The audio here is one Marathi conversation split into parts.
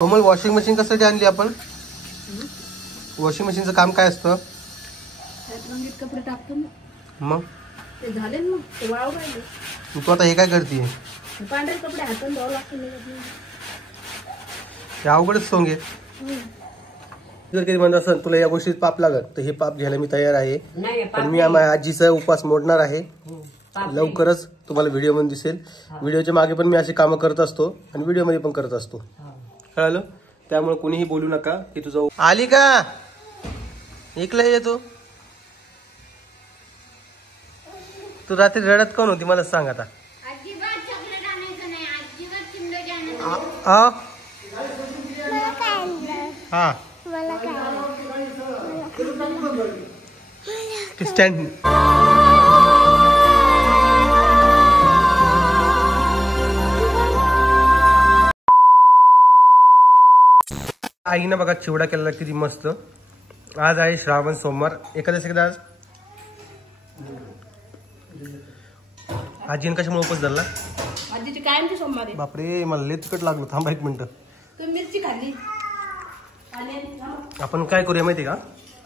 कोमल वॉशिंग मशीन कशासाठी आणली आपण? वॉशिंग मशीनचं काम काय असतं? कपडे टाकतो ना, मग ते झाले ना, ते वाळू राहिले. तू आता हे काय करते? पांढरे कपडे हाताने धुवावं लागतं. हे अवघडच सोंगे. जर कधी म्हणत असेल तुला या गोष्टीत पाप लागत तर हे पाप घ्यायला मी तयार आहे. पण मी माझ्या आजीचा उपवास मोडणार आहे. लवकरच तुम्हाला व्हिडिओ मध्ये दिसेल. व्हिडिओच्या मागे पण मी अशी कामं करत असतो आणि व्हिडिओ मध्ये पण करत असतो. कळलं? त्यामुळे कोणीही बोलू नका की तुझा आली का एकला येतो. तू रात्री रडत कोण होती मला सांग आता. हा स्टँड आईनं बघा चिवडा केलेला किती मस्त. आज आहे श्रावण सोमवार, एकादशी आज. आजीनं कशामुळे उपवास धरला? आजीची कायमची सोमवार. बापरे मला लय तिखट लागलं. थांबा एक मिनिट. तू मिरची खाल्ली. आपण काय करूया माहिती का?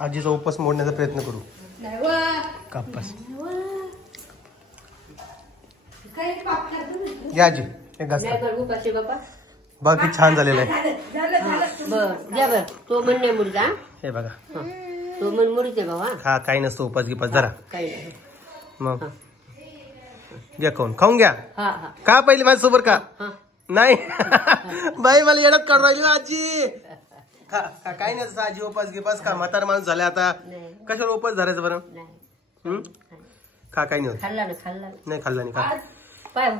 आजीचा उपवास मोडण्याचा प्रयत्न करू. कापास या आजी एक घास बघ किती छान झालेलं आहे. तो म्हणणे मुलगा हे बघा. तो म्हण मुडीचे बाबा. हा काही नसतो उपास गिपास जरा. काही मग घ्या खाऊन घ्या. हा का पहिले माझ्यासोबत का नाही बाई मला येण्यात काढून राहिली ना आजी. काही नाही आजी उपास गिपास का म्हातारा माणूस झाला आता कशाला उपास धरायचं बरं. खा काही नाही खाल्ला नाही खाल्ला नाही का पाय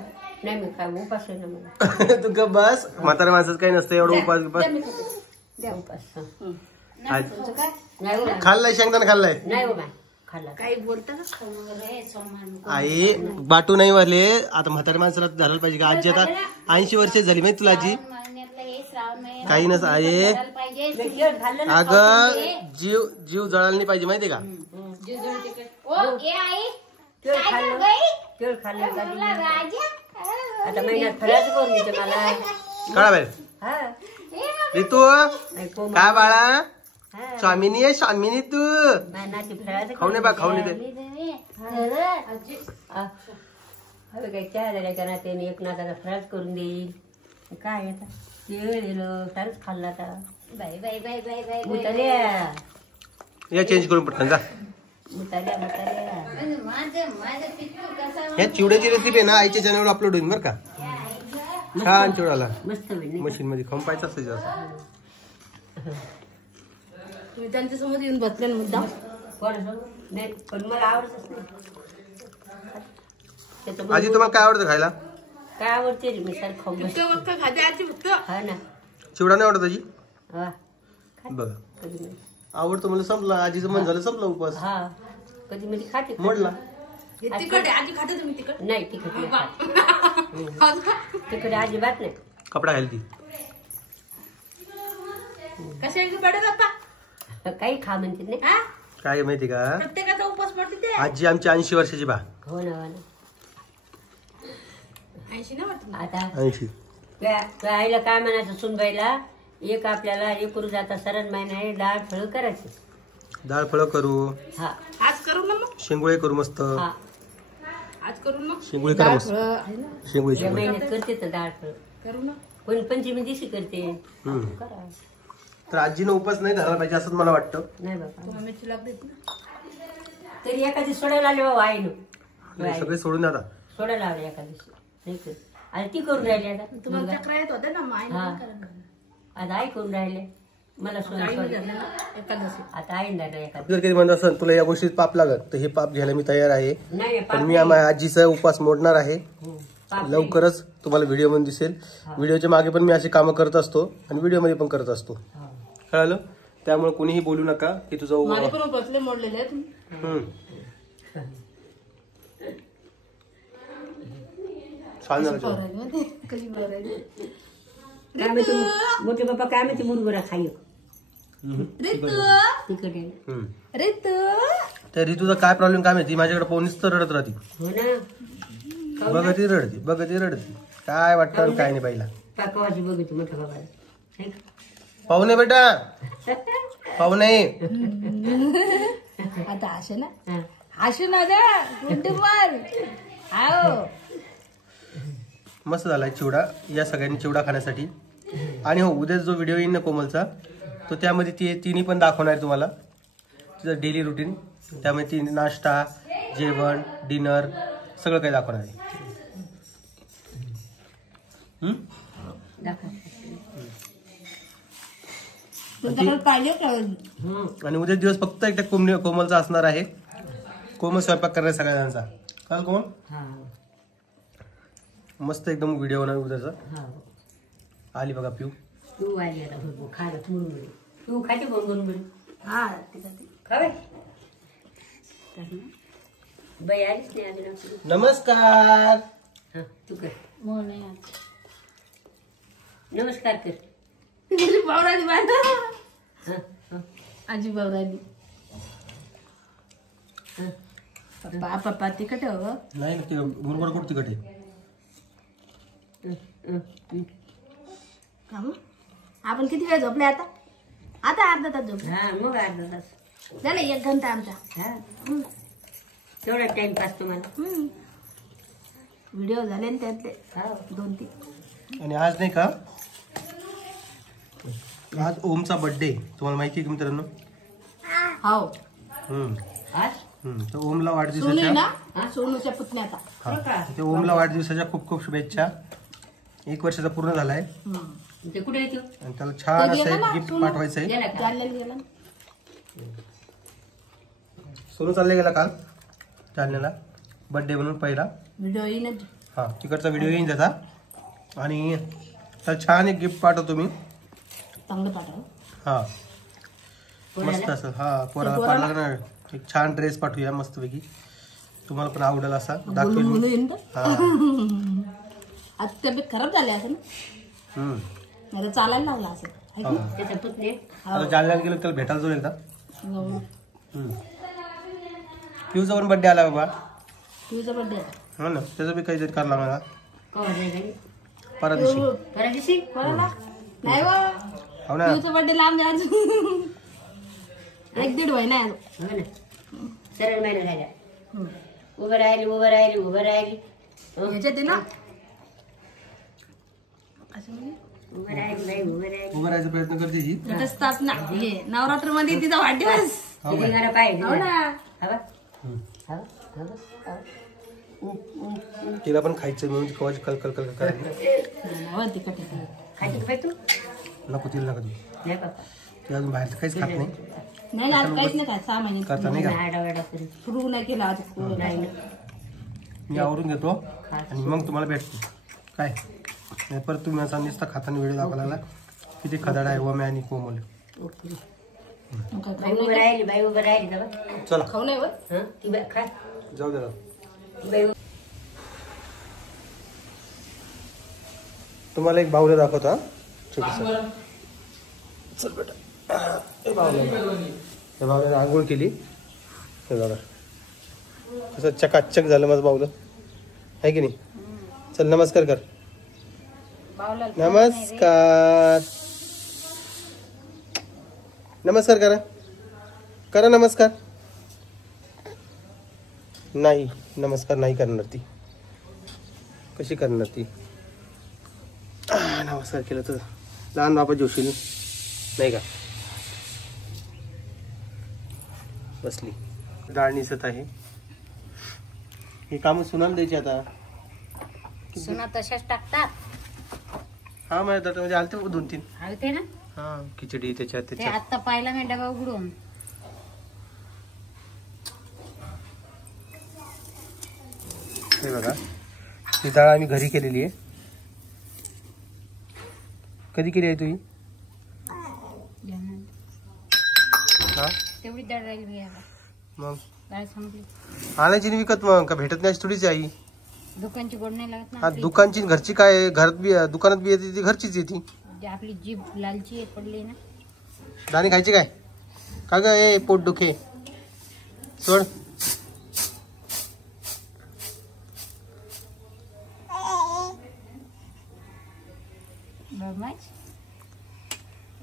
नाही मी काय उपास आहे ना मला. तू ग बस म्हातारा माणसाच काही नसतं एवढं उपास गिपास. द्या उपास. खाल्लाय शेंगदाणा खाल्लाय नाही बाबा खाल्ला. काही बोलता आई बाटू नाही वाले आता म्हातारा माणसाला झालं पाहिजे का? आजी आता 80 वर्ष झाली माहिती तुला आजी. काही नस आहे अगं जीव जळायला नाही पाहिजे माहितीये का? आता महिन्यात फराज करून देते मला. कळा बाहेर ऋतू काय बाळा? स्वामिनी आहे स्वामिनी तू खाऊन बा खाऊन दे. काही चहा झाल्या का ना त्याने एक नाताला फराज करून देईल. काय आता दिलं फारच खाल्ला आता. Bye bye bye bye bye मुताल्या या चेंज करून पटकन जा. मुताल्या या चिवड्याची रेसिपी आहे ना आईच्या चॅनलवर अपलोड होईल बरं का. छान चिवडाला मस्त मशीन मध्ये खाऊन पाहायचं असतं जास्त. तुम्ही त्यांच्या समोर येऊन बसले ना मुद्दा. नाही पण मला आवडतच नाही. आजी तुम्हाला काय आवडतं खायला? काय आवडते मी सर खाऊ हा ना. चिवडा नाही आवडत आजी? हा बघा आवडतो मला संपला. आजीचं मन झालं संपला उपवास. हा कधी म्हणजे खाते मोडला. तिखट आजी खाते तुम्ही तिखट नाही. तिखट अजिबात नाही. कपडा घालती काही खा म्हणते नाही. काय माहिती का? प्रत्येकाचा उपवास पडते. आजी आमची 80 वर्षाची बा. हो ना 80 ना वाटत आता 80. त्या आईला काय म्हणायचं सुनबाईला एक आपल्याला एक करू जाता सरन महिना डाळ फळ करायची. डाळ फळ करू. हा आज करू ना मग. शेंगुळे करू मस्त. हा आज करू ना. शेंगुळे करा मस्त. शेंगुळे महिन्यात करते तर डाळ फळ करू ना. कोणी पंचमी दिवशी करते. करा तर आजीनं उपास नाही धरायला पाहिजे असं मला वाटतं. नाही बाबा मिरची लागते तरी एखादी सोडायला आले बाबा आईनं. सगळे सोडून आता सोडायला आले एखादी आणि ती करून राहिली. आता तुम्हाला चक्र येत होते ना आता आई करून राहिले मला एकादशी आता आई जर कधी म्हणत असेल तुला या गोष्टीत पाप लागत तर हे पाप घ्यायला मी तयार आहे. पण मी माझ्या आजीचा उपवास मोडणार आहे. लवकरच तुम्हाला व्हिडिओ मध्ये दिसेल. व्हिडिओच्या मागे पण मी अशी कामं करत असतो आणि व्हिडिओ मध्ये पण करत असतो. कळलं? त्यामुळे कोणीही बोलू नका की तुझा मोडलेले छान झालं. मोठे बाबा काय म्हणते मुरगुरा खाई तर ऋतूचा काय प्रॉब्लेम काय माहिती? माझ्याकडे पोहणीच तर रडत राहते. हो ना बघती रडती काय वाटतं काय नाही पाहिला. काकावाची बघितली मोठ्या बाबा पाहुणे बेटा पाहुणे आता आशे ना आशे ना दा कुंटुंबार आओ मस्त झालाय चिवडा. या सगळ्यांनी चिवडा खाण्यासाठी. आणि हो उद्या जो व्हिडिओ येईल ना कोमलचा तो त्यामध्ये तिन्ही पण दाखवणार आहे तुम्हाला तिचं डेली रुटीन. त्यामध्ये ती नाश्ता जेवण डिनर सगळं काही दाखवणार आहे. आणि उद्या दिवस फक्त एकट्या कोमलचा असणार आहे. कोमल स्वयंपाक करणार सगळ्यांचा. चाल कोमल मस्त एकदम व्हिडिओ होणार उद्याचा. आली बघा पिऊ तू आली आता खायला तू खाते बोल हा खावे बाई आलीच नाही अजून. नमस्कार. तू कर नमस्कार कर. बावराली आजी बावराली पप्पा पप्पा तिकट हो नाही ना ते गुरगुर कुठं तिकट आहे. आपण किती वेळ झोपले आता आता अर्धा तास झोपले. हा मग अर्धा तास झालं 1 घंटा आमचा. हा तेवढा टाइमपास तुम्हाला. व्हिडिओ झाले ना त्यातले 2-3. आणि आज नाही का आज ओमचा बर्थडे तुम्हाला माहिती आहे का मित्रांनो. हो तर ओमला सोनू वाढदिवसाच्या ना सोनूच्या पुतण्याचा. ते ओमला वाढदिवसाच्या खूप खूप शुभेच्छा. 1 वर्षाचा पूर्ण झालाय ते कुठे येतो आणि त्याला छान असं एक गिफ्ट पाठवायचं आहे. गेला सोनू चालले गेला काल जालन्याला बर्थडे म्हणून पहिला व्हिडिओ येईन. हा तिकडचा व्हिडिओ येईन त्याचा. आणि त्याला छान एक गिफ्ट पाठवतो मी. चांगलं पाठव. हा मस्त असं हा पोराला पाठवलं ना एक छान ड्रेस पाठवूया मस्तपैकी. तुम्हाला पण आवडेल असा दाखवेल मी. आता तब्येत खराब झाली असेल ना आता चालायला लागला असेल. त्याचा पुतणे आता जालन्याला गेलो त्याला भेटायला जाऊ एकदा. पिऊचा पण बर्थडे आला बाबा. तुझा बर्थडे हो ना त्याचं बी काहीतरी करायला मला परदिवशी परदिवशी नाही हो ना तुझा बर्थडे लांब अजून 1-1.5 महिना आहे. सरळ महिना राहिला. उभं राहिली ह्याच्यात आहे ना उभं राहिली उभं राहायचा प्रयत्न करते जी. असतात ना हे नवरात्र मध्ये तिचा वाढदिवस. पाहिजे तिला पण खायचं म्हणून कवाची कलकल करायची. खायचं तू नको तिला नका देऊ. ती अजून बाहेरचं काहीच खात नाही. आज काहीच नाही काय 6 महिने करता नाही का सुरू नाही केला अजून. मी आवरून घेतो आणि मग तुम्हाला भेटतो काय. नाही परत तुम्ही असा नुसता खाताना व्हिडिओ दाखवायला लागला किती खदाड आहे वम्या आणि कोमल. उभं राहिली चला खाऊ नाही खा जाऊ द्या. तुम्हाला एक बाहुलं दाखवतो हा छोटसा. चल बेटा हे बाहुल्याने आंघोळ केली. हे बघा कसं चकाचक झालं माझं बाहुलं आहे की नाही. चल नमस्कार कर. नमस्कार नमस्कार करा नमस्कार. नाही नमस्कार नाही करणार ती. कशी करणार ती. नमस्कार केलं तर लहान बाबा जोशील नाही का. बसली डाळ निसत आहे. हे काम सुनाला द्यायची आता. सुना तशाच टाकतात. हा माझ्या म्हणजे आलते 2-3 हळते ना. हा खिचडी त्याच्यात ते आता पाहिला मी डबा उघडून. हे बघा ही डाळ आम्ही घरी केलेली आहे. कधी केली आहे तुम्ही. हा तेवढी डाळ राहिली मग डाळ संपली. आणायची नाही विकत मग का भेटत नाही थोडीच आई. दुकानची गोड नाही लागत ना. हा दुकानची घरची काय घरात बी दुकानात बी येते ती घरचीच येते. आपली जीभ लालची पडली ना. दाणे खायची काय का ग ए पोट दुखे सोड.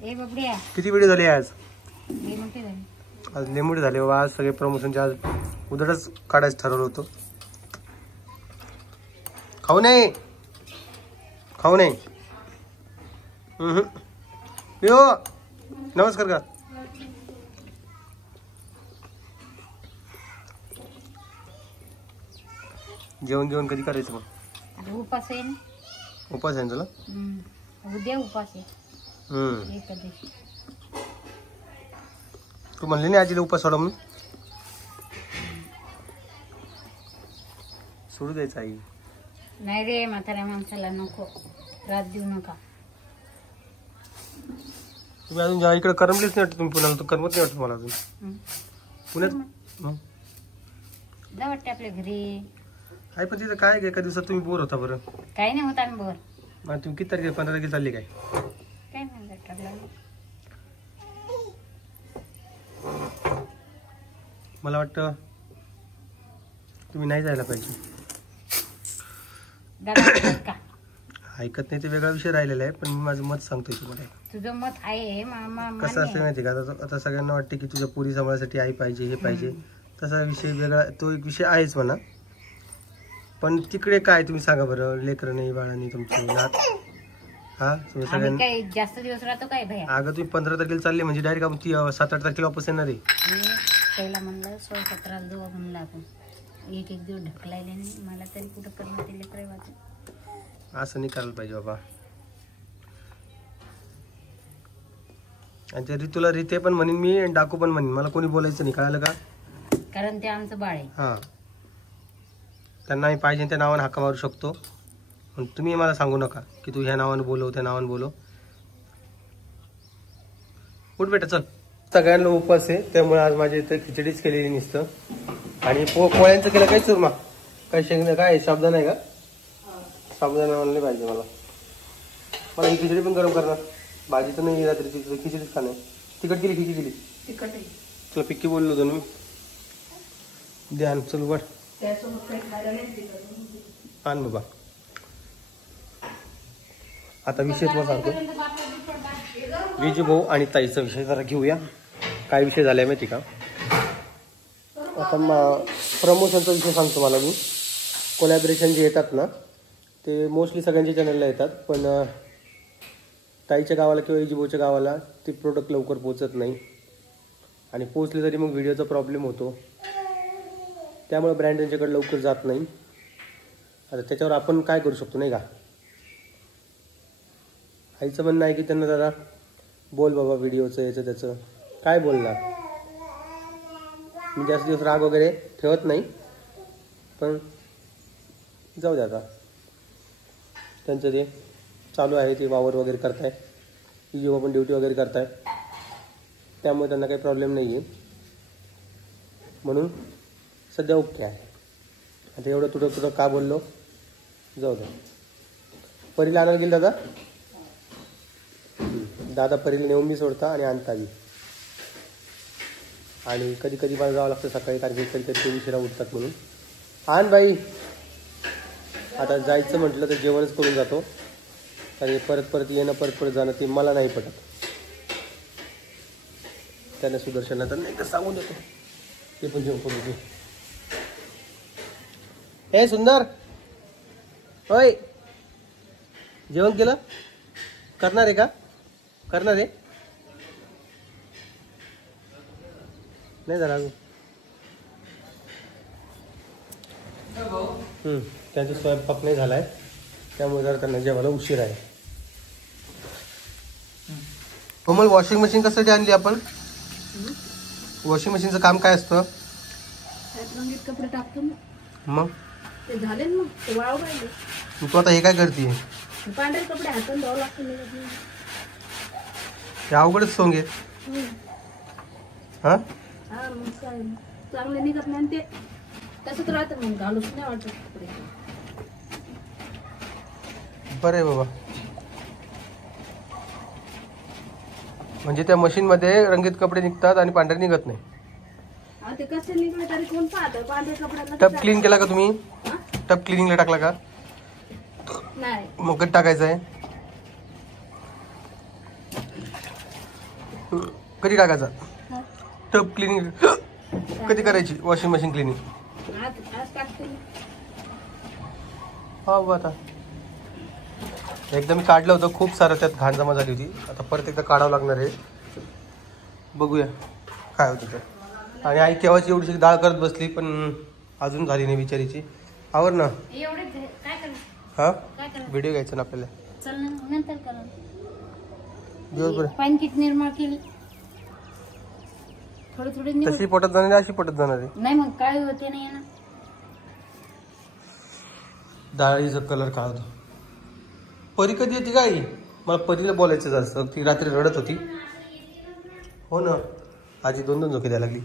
ए बबड्या किती व्हिडिओ झाले आज? हे मोठे झाले. आज लय मोठे झाले बाबा. आज सगळे प्रमोशनचे आज उदळच काढायचं ठरवलं होतं. खाऊ नाही खाऊ नाही. यो नमस्कार का. जेवण कधी करायचं मग? आता उपास आहे ना. उपास आहे ना तुला? उद्या उपास आहे. एकादशी. तू म्हणली नाही आजीला उपास सोडा म्हणून? सोडू द्यायचं आई. नाही रे म्हाताऱ्या माणसाला नको त्रास देऊ नका. तुम्ही अजून जेव्हा इकडे करमलीच नाही वाटत. तुम्ही पुण्याला तर करमत नाही वाटत मला अजून. पुण्यात जा वाटते आपल्या घरी. आई पण तिथं काय एका दिवसात तुम्ही बोर होता बरं? काही नाही होत आम्ही बोर. तुम्ही किती तारखेला 15 तारखेला चालली काय? काय नाही ठरलं. मला वाटतं तुम्ही नाही जायला पाहिजे. दादा का ऐकत नाही ते वेगळा विषय राहिलेला आहे. पण मी माझं मत सांगतोय तुम्हाला. तुझं मत आहे मामा. कसं असं माहिती का, आता सगळ्यांना वाटते की तुझ्या पुरी सांभाळण्यासाठी आई पाहिजे हे पाहिजे. तसा विषय वेगळा तो एक विषय आहेच म्हणा. पण तिकडे काय तुम्ही सांगा बरं. लेकरं नाही बाळा नाही तुमची नात. हा तुम्ही सगळ्यांना काही जास्त दिवस राहतो काय भैया. अगं तुम्ही 15 तारखेला चालले म्हणजे डायरेक्ट आपण 7-8 तारखेला वापस येणार आहे. पहिला म्हणलं 16-17 दिवस म्हणलं आपण. एक दिवस ढकलायला नाही. मला तरी कुठं करणं ते लेकरं वाचून. असं नाही करायला पाहिजे बाबा. आणि ते ऋतूला रीते पण म्हणेन मी, डाकू पण म्हणेन. मला कोणी बोलायचं नाही, कळालं का. कारण ते आमचं बाळ आहे. हा त्यांना मी पाहिजे त्या नावाने हाका मारू शकतो. पण तुम्ही मला सांगू नका की तू ह्या नावाने बोलव त्या नावाने बोलव. उठ बेटा चल. सगळ्यांना उपवास आहे त्यामुळे आज माझ्या इथं खिचडीच केलेली नुसतं. आणि पोळ्यांचं केलं काय चुरमा काय शेंगणं काय साबुदाणा आहे का? साबुदाणा आणले पाहिजे मला. मला ही खिचडी पण गरम करणार. भाजी तर नाही रात्रीची खिचडीच खाणार. तिखट केली खिचडी केली. तुला पिक्की बोललो होतो मी. ध्यान चल वर आण बाबा. आता विषय तुम्हाला सांगतो. विजू भाऊ आणि ताईचा विषय जरा घेऊया. काय विषय झालाय माहिती का. आता प्रमोशनचा विषय सांगतो मला मी. कोलॅबरेशन जे येतात ना ते मोस्टली सगळ्यांच्या चॅनलला येतात. पण ताईच्या गावाला किंवा विजू भाऊच्या गावाला ते प्रोडक्ट लवकर पोचत नाही. आणि पोचले तरी मग व्हिडिओचा प्रॉब्लेम होतो. त्यामुळे ब्रँड त्यांच्याकडे लवकर जात नाही. आता त्याच्यावर आपण काय करू शकतो नाही का. आईचं म्हणणं आहे की त्यांना जरा बोल बाबा व्हिडिओचं याचं त्याचं काय बोलणार. मी जास्त दिवस राग वगैरे ठेवत नाही. पण जाऊ दे आता. त्यांचं ते चालू आहे. ते वावर वगैरे करताय. जेव्हा पण ड्युटी वगैरे करताय. त्यामुळे त्यांना काही प्रॉब्लेम नाही आहे. म्हणून सध्या ओके आहे. आता एवढं तुझं का बोललो जाऊ दे. परीला आणायला गेल दादा. दादा परीला नेऊन मी सोडता आणि आणता बी. आणि कधी कधी मला जावं लागतं सकाळी कारण कधी कधी ते उशिरा उठतात म्हणून. आण बाई. आता जायचं म्हटलं तर जेवणच करून जातो. कारण परत येणं परत जाणं ते मला नाही पटत. त्यांना सुदर्शनला तर नाही तर सांगून देतो ते पण जेवण करून दे. हे सुंदर होय जेवण केलं करणार आहे का. करणार आहे नाही जरा अजून. त्यांचा स्वयंपाक नाही झालाय त्यामुळे जरा त्यांना जेवायला उशीर आहे. कोमल वॉशिंग मशीन कशासाठी आणली आपण. वॉशिंग मशीनचं काम काय असतं. कपडे टाकतो मग ते झाले ना. ते वाळू पाहिजे. तू आता हे काय करते. पांढरे कपडे हाताने धुवावं लागतं. हे अवघडच सोंग आहे. हा मग काय चांगले निघत नाही ते तसंच राहतं. मग घालूच नाही वाटत कपडे. बरं आहे बाबा. म्हणजे त्या मशीन मध्ये रंगीत कपडे निघतात आणि पांढरे निघत नाही. ते कसे निघले तरी कोण पाहतं पांढरे कपड्याला. टप क्लीन केला का तुम्ही. टप क्लिनिंगला टाकला का. नाही मग टाकायचं आहे. कधी टाकायचा टब क्लिनिंग कधी करायची वॉशिंग मशीन क्लिनिंग? हा बघ आता एकदा मी काढलं होतं खूप सारं त्यात घाण जमा झाली होती. आता परत एकदा काढावं लागणार आहे. बघूया काय होतं तर. आणि आई केव्हाची एवढीशी डाळ करत बसली पण अजून झाली नाही बिचारीची. आवर ना हा व्हिडिओ घ्यायचा ना आपल्याला. चल ना नंतर करा. दिवसभर पानकेक निर्माण केली थोडी थोडी तशी पोटात जाणार आहे अशी पोटात जाणार आहे नाही मग काय होते नाही ना. डाळीचा कलर काढ. परी कधी येते का आई? मला परीला बोलायचं जास्त. ती रात्री रडत होती. हो ना आजी 2-2 झोके द्यायला लागली.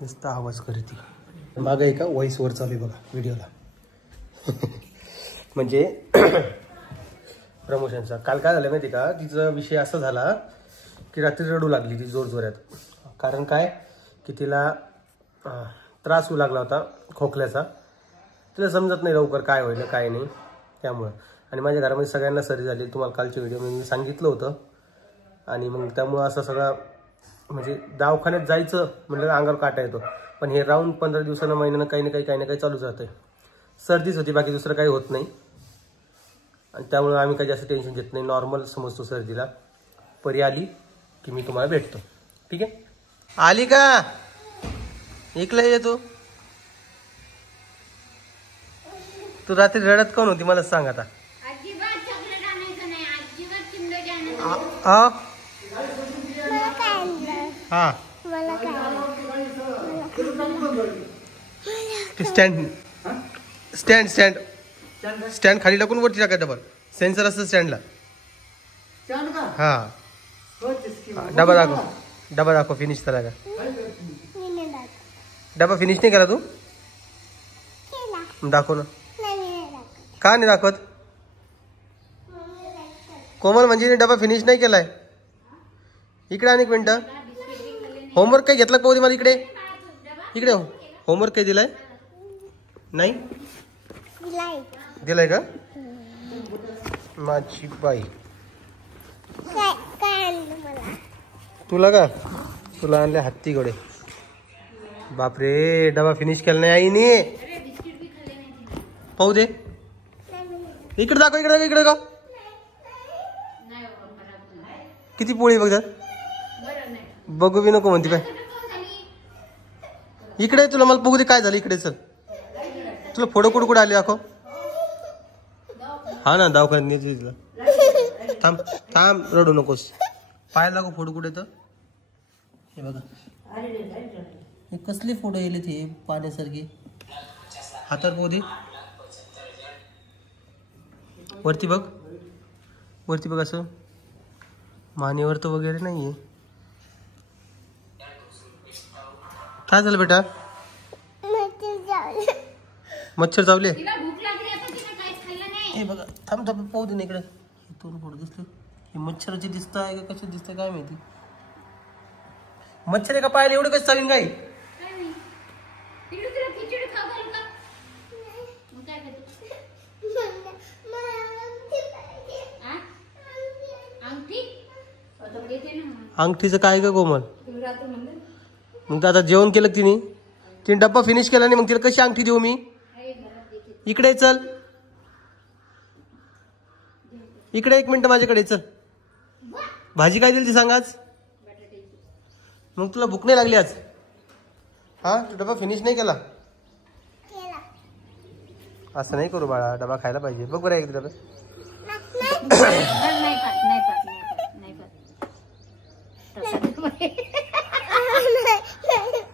नुसतं आवाज करते. मागं आहे का व्हॉइस वर चालू आहे बघा व्हिडिओला. म्हणजे प्रमोशनचा. काल काय झालं माहिती का, तिचा विषय असा झाला की रात्री रडू लागली ती जोरजोरात. कारण काय की तिला त्रास होऊ लागला होता खोकल्याचा. तिला समजत नाही लवकर काय होईल काय नाही त्यामुळं. आणि माझ्या घरामध्ये सगळ्यांना सर्दी झाली तुम्हाला कालच्या व्हिडिओमध्ये मी सांगितलं होतं. आणि मग त्यामुळं असं सगळं म्हणजे दवाखान्यात जायचं म्हटलं अंगावर काटा येतो. पण हे राहून 15 दिवसांना महिन्यानं काही ना काही चालूच राहतंय. सर्दीच होती बाकी दुसरं काही होत नाही. आणि त्यामुळे आम्ही काही जास्त टेन्शन घेत नाही. नॉर्मल समजतो सर्दीला. परी आली की मी तुम्हाला भेटतो. ठीक आहे. आली का एकला येतो. तू रात्री रडत कोण होती मला सांग आता. हा स्टँड स्टँड स्टँड स्टँड खाली टाकून वरती टाका. डबल सेन्सर असतं स्टँडला. हा डबा दाखव फिनिश करा का. डबा फिनिश नाही करा तू. दाखव ना. का नाही दाखवत? कोमल म्हणजे डबा फिनिश नाही केलाय. इकडे अनेक मिनिटं. होमवर्क काय घेतला पाहू दे मला. इकडे इकडे होमवर्क काय दिलाय? नाही दिलाय का माझी बाई. तुला का तुला आणले हत्ती घोडे. बापरे डबा फिनिश केला नाही आईने. पाहू दे इकडे दाखव. इकडे का किती पोळी बघ. बघू बी नको म्हणते काय. इकडे तुला मला बघू दे काय झालं. इकडे चल. तुला फोडो कुठे आली दाखव. हा ना दवाखान्यात नेते तुला. थांब थांब रडू नकोस. पाय लागो फोडो कुठे तर. हे बघा हे कसले फोटो येले ते पाण्यासारखे. हातात बघू दे. वरती बघ. वरती बघ असं मानेवर तर वगैरे नाहीये. काय झालं बेटा? मच्छर चावले. हे बघा थांब पाहू दे ना इकडे. तोंड फोड दिसले. हे मच्छराची दिसत आहे का कशी दिसत काय माहिती. मच्छर आहे का पायाला एवढं कसं चालेल काय? अंगठीचं काय का कोमल? मग आता जेवण केलं तिने डब्बा फिनिश केला नाही. मग तिला कशी अंगठी देऊ मी? इकडे चल. इकडे 1 मिनिट माझ्याकडे चल. भाजी काय दिली ती सांग आज. मग तुला भूक नाही लागली आज? हा तू डबा फिनिश नाही केला. असं नाही करू बाळा. डबा खायला पाहिजे. बघ बरं एक डबा.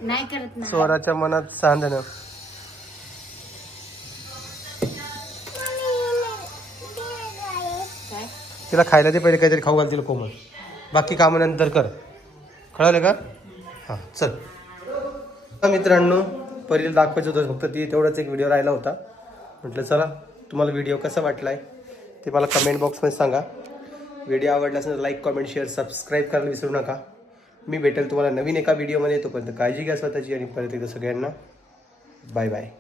नाही करत ना. स्वराच्या मनात सांधन. तिला खायला दे पहिले. काहीतरी खाऊ घाल तिला कोमल. बाकी कामं नंतर कर. कळालं का? हा चल. मित्रांनो परीला दाखवायचं होतं फक्त ती तेवढाच एक व्हिडिओ राहिला होता. म्हटलं चला तुम्हाला व्हिडिओ कसा वाटलाय ते मला कमेंट बॉक्समध्ये सांगा. व्हिडिओ आवडला असेल तर लाईक कमेंट शेअर सबस्क्राईब करायला विसरू नका. मी भेटेल तुम्हाला नवीन एका व्हिडिओमध्ये. तोपर्यंत काळजी घ्या स्वतःची आणि परत एकदा सगळ्यांना बाय बाय.